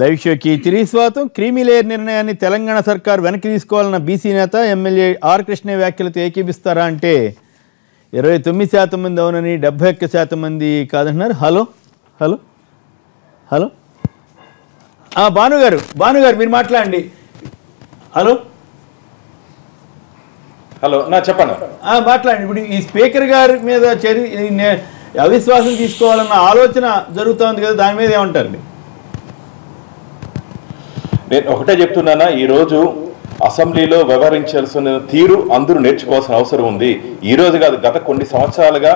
Live షోకి తిరిగి స్వాగతం. క్రీమీ లేయర్ నిర్ణయాన్ని తెలంగాణ సర్కార్ వెనక్కి తీసుకోవాలన్న బీసీ నేత ఎమ్మెల్యే ఆర్ కృష్ణ వ్యాఖ్యలతో ఏకీపిస్తారా అంటే 29% మంది అవునని 71% మంది కాదంటున్నారు. హలో హలో హలో భానుగారు మీరు మాట్లాడండి. హలో హలో చెప్పండి. మాట్లాడండి. ఇప్పుడు ఈ స్పీకర్ గారి మీద అవిశ్వాసం తీసుకోవాలన్న ఆలోచన జరుగుతోంది కదా, దాని మీద ఏమంటారండి? నేను ఒకటే చెప్తున్నానా, ఈరోజు అసెంబ్లీలో వ్యవహరించాల్సిన తీరు అందరూ నేర్చుకోవాల్సిన అవసరం ఉంది. ఈ రోజు కాదు, గత కొన్ని సంవత్సరాలుగా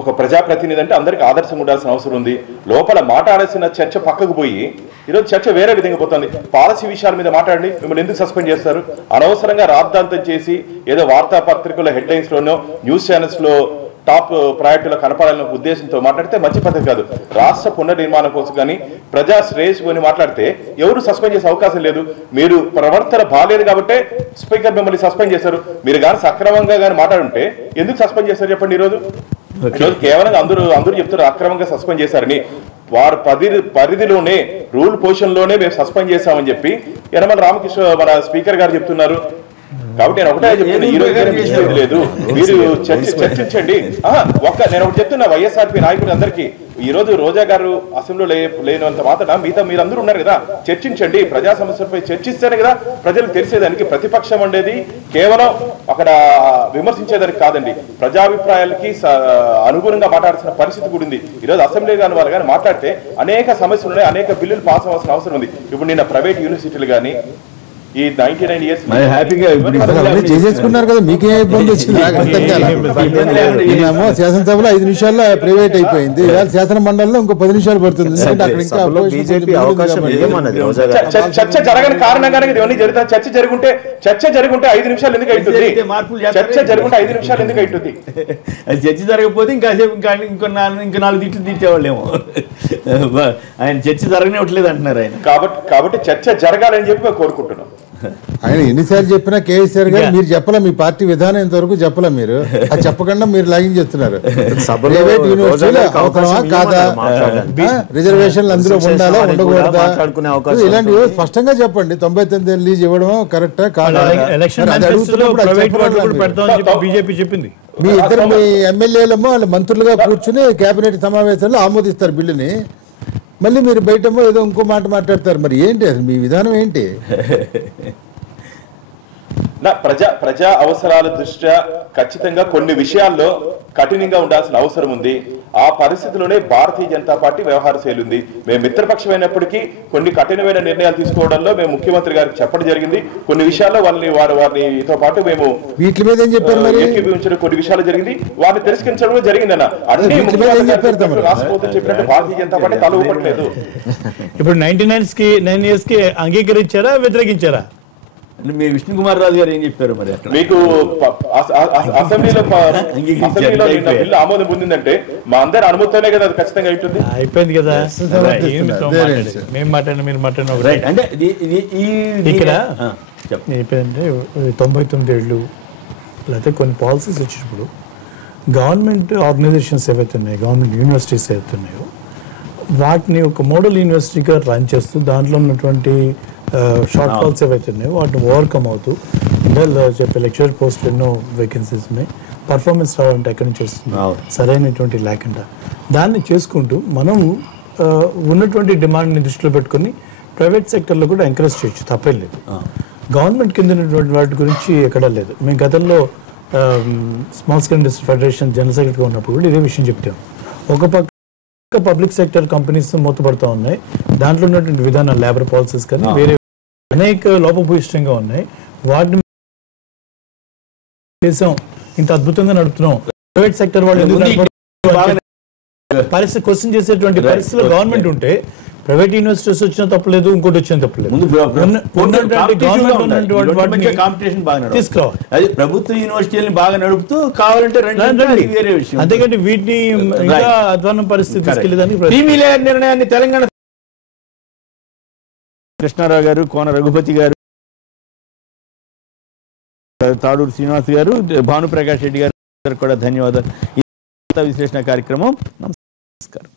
ఒక ప్రజాప్రతినిధి అంటే అందరికీ ఆదర్శం ఉండాల్సిన అవసరం ఉంది. లోపల మాట్లాడాల్సిన చర్చ పక్కకు పోయి ఈరోజు చర్చ వేరే విధంగా పోతుంది. పాలసీ విషయాల మీద మాట్లాడండి, మిమ్మల్ని ఎందుకు సస్పెండ్ చేస్తారు? అనవసరంగా రాద్ధాంతం చేసి ఏదో వార్తాపత్రికల హెడ్లైన్స్లోనో న్యూస్ ఛానల్స్లో టాప్ ప్రయారిటీలో కనపడాలనే ఉద్దేశంతో మాట్లాడితే మంచి పద్ధతి కాదు. రాష్ట్ర పునర్నిర్మాణం కోసం కానీ ప్రజా శ్రేయస్సు కొని మాట్లాడితే ఎవరు సస్పెండ్ చేసే అవకాశం లేదు. మీరు ప్రవర్తన బాగాలేదు కాబట్టి స్పీకర్ మిమ్మల్ని సస్పెండ్ చేశారు. మీరు కానీ సక్రమంగా కానీ మాట్లాడుంటే ఎందుకు సస్పెండ్ చేశారు చెప్పండి? ఈరోజు కేవలం అందరూ చెప్తారు అక్రమంగా సస్పెండ్ చేశారని. వారు పరిధిలోనే రూల్ పొజిషన్ లోనే మేము సస్పెండ్ చేశామని చెప్పి యనమల రామకృష్ణ మన స్పీకర్ గారు చెప్తున్నారు. కాబట్టి నేను ఒకటే చెప్తున్నా, ఈ రోజు లేదు, మీరు చర్చించండి. నేను ఒకటి చెప్తున్నా వైఎస్ఆర్పీ నాయకులందరికీ, ఈ రోజు రోజా గారు అసెంబ్లీలో లేనంత మాత్రం మీరందరూ ఉన్నారు కదా, చర్చించండి. ప్రజా సమస్యలపై చర్చిస్తేనే కదా ప్రజలకు తెలిసేదానికి. ప్రతిపక్షం ఉండేది కేవలం అక్కడ విమర్శించేదానికి కాదండి, ప్రజాభిప్రాయాలకి అనుగుణంగా మాట్లాడాల్సిన పరిస్థితి కూడా ఉంది. ఈరోజు అసెంబ్లీ కానీ వాళ్ళు కానీ మాట్లాడితే అనేక సమస్యలు ఉన్నాయి, అనేక బిల్లులు పాస్ అవ్వాల్సిన అవసరం ఉంది. ఇప్పుడు నిన్న ప్రైవేట్ యూనివర్సిటీలు కానీ ఈ 99 years హ్యాపీగా చేసేసుకున్నారు కదా, మీకే ఇబ్బంది వచ్చింది? శాసనసభలో 5 నిమిషాల్లో ప్రైవేట్ అయిపోయింది, శాసన మండలిలో ఇంకో 10 నిమిషాలు పడుతుంది. చర్చ జరగని కారణంగానే ఇవన్నీ జరుగుతాయి. చర్చ జరుగుంటే 5 నిమిషాలు ఎందుకు అవుతుంది? చర్చ జరుగుంటే 5 నిమిషాలు ఎందుకు అవుతుంది? చర్చ జరగకపోతే ఇంకాసేపు ఇంకో 4 తిట్లు తిట్టేవాళ్ళేమో. ఆయన చర్చ జరగనివ్వట్లేదు అంటున్నారు ఆయన. కాబట్టి చర్చ జరగాలని చెప్పి కోరుకుంటున్నాం. ఆయన ఎన్నిసార్లు చెప్పినా కేసీఆర్ గారు మీరు చెప్పలే, మీ పార్టీ విధానం ఇంతవరకు చెప్పలే. మీరు అది చెప్పకుండా మీరు లాగింగ్ చేస్తున్నారు. ప్రైవేట్ యూనివర్సిటీలు అవసరమా కాదా, రిజర్వేషన్లు అందులో ఉండాలా ఉండకూడదా, ఇలాంటివి స్పష్టంగా చెప్పండి. 99 లీజ్ ఇవ్వడం కరెక్టా కాదా? బీజేపీ చెప్పింది. మీ ఎమ్మెల్యేలేమో వాళ్ళ మంత్రులుగా కూర్చుని కేబినెట్ సమావేశాల్లో ఆమోదిస్తారు బిల్లుని. మళ్ళీ మీరు బయటమో ఏదో ఇంకో మాట మాట్లాడతారు. మరి ఏంటి అసలు మీ విధానం ఏంటి? ప్రజా అవసరాల దృష్ట్యా ఖచ్చితంగా కొన్ని విషయాల్లో కఠినంగా ఉండాల్సిన అవసరం ఉంది. ఆ పరిస్థితిలోనే భారతీయ జనతా పార్టీ వ్యవహార శైలి ఉంది. మేము మిత్రపక్షమైనప్పటికీ కొన్ని కఠినమైన నిర్ణయాలు తీసుకోవడంలో మేము ముఖ్యమంత్రి గారికి చెప్పడం జరిగింది. కొన్ని విషయాల్లో వారితో పాటు మేము వీటి మీద ఏం చెప్పారు, ఏకీభవించడం కొన్ని విషయాలు జరిగింది, వారిని తిరస్కరించడం జరిగింది అన్న. అన్ని రాష్ట్రపతి చెప్పినట్టు భారతీయ జనతా పార్టీ తల ఊపట్లేదు. ఇప్పుడు 99 years కి అంగీకరించారా వ్యతిరేకించారా? మీ విష్ణు కుమార్ రాజు గారు ఏం చెప్పారు మరి? అక్కడ మీకు అసెంబ్లీలో బిల్లు ఆమోదం పొందిందంటే మా అందరి అనుమతితోనే కదా అది ఖచ్చితంగా ఉంటుంది. అయిపోయింది కదా, మేము మాట్లాడిన మీరు మాట్లాడిన అంటే ఇక్కడ అయిపోయిందంటే 99 ఏళ్ళు లేకపోతే కొన్ని పాలసీస్ వచ్చినప్పుడు గవర్నమెంట్ ఆర్గనైజేషన్స్ ఏవైతే ఉన్నాయో, గవర్నమెంట్ యూనివర్సిటీస్ ఏవైతే ఉన్నాయో వాటిని ఒక మోడల్ యూనివర్సిటీగా రన్ చేస్తూ దాంట్లో ఉన్నటువంటి షార్ట్ ఫాల్స్ ఏవైతే ఉన్నాయో వాటిని ఓవర్కమ్ అవుతూ ఇండియాలో చెప్పే లెక్చరర్ పోస్టులు ఎన్నో వేకెన్సీస్ ఉన్నాయి. పర్ఫార్మెన్స్ రావాలంటే ఎక్కడి నుంచి వస్తుంది, సరైనటువంటి లేకుండా దాన్ని చేసుకుంటూ మనం ఉన్నటువంటి డిమాండ్ని దృష్టిలో పెట్టుకుని ప్రైవేట్ సెక్టర్లో కూడా ఎంకరేజ్ చేయొచ్చు, తప్పేం లేదు. గవర్నమెంట్ కింద ఉన్నటువంటి వాటి గురించి ఎక్కడా లేదు. మేము గతంలో small scale industry federation general సెక్రటరీగా ఉన్నప్పుడు కూడా ఇదే విషయం చెప్తాం. ఒక పక్క పబ్లిక్ సెక్టర్ కంపెనీస్ మూతపడుతూ ఉన్నాయి, దాంట్లో ఉన్నటువంటి విధానాలు లేబర్ పాలసీస్ కానీ వేరే అనేక లోపభూయిష్టంగా ఉన్నాయి. వాటిని చేసాం, ఇంత అద్భుతంగా నడుపుతున్నాం. ప్రైవేట్ సెక్టర్ వాళ్ళు పరిస్థితి క్వశ్చన్ చేసేటువంటి పరిస్థితిలో గవర్నమెంట్ ఉంటే ప్రైవేట్ యూనివర్సిటీస్ వచ్చినా తప్పలేదు, ఇంకోటి వచ్చినా తప్పలేదు. తీసుకురావాలి. అది ప్రభుత్వ యూనివర్సిటీలను బాగా నడుపుతూ కావాలంటే వేరే విషయం. అంతేకంటే వీటిని ఇంకా అధ్వానం పరిస్థితి తీసుకెళ్ళేదానికి నిర్ణయాన్ని తెలంగాణ కృష్ణారావు గారు, కోన రఘుపతి గారు, తాడూరు శ్రీనివాస్ గారు, భానుప్రకాష్ రెడ్డి గారు కూడా ధన్యవాదాలు. విశ్లేషణ కార్యక్రమం. నమస్కారం.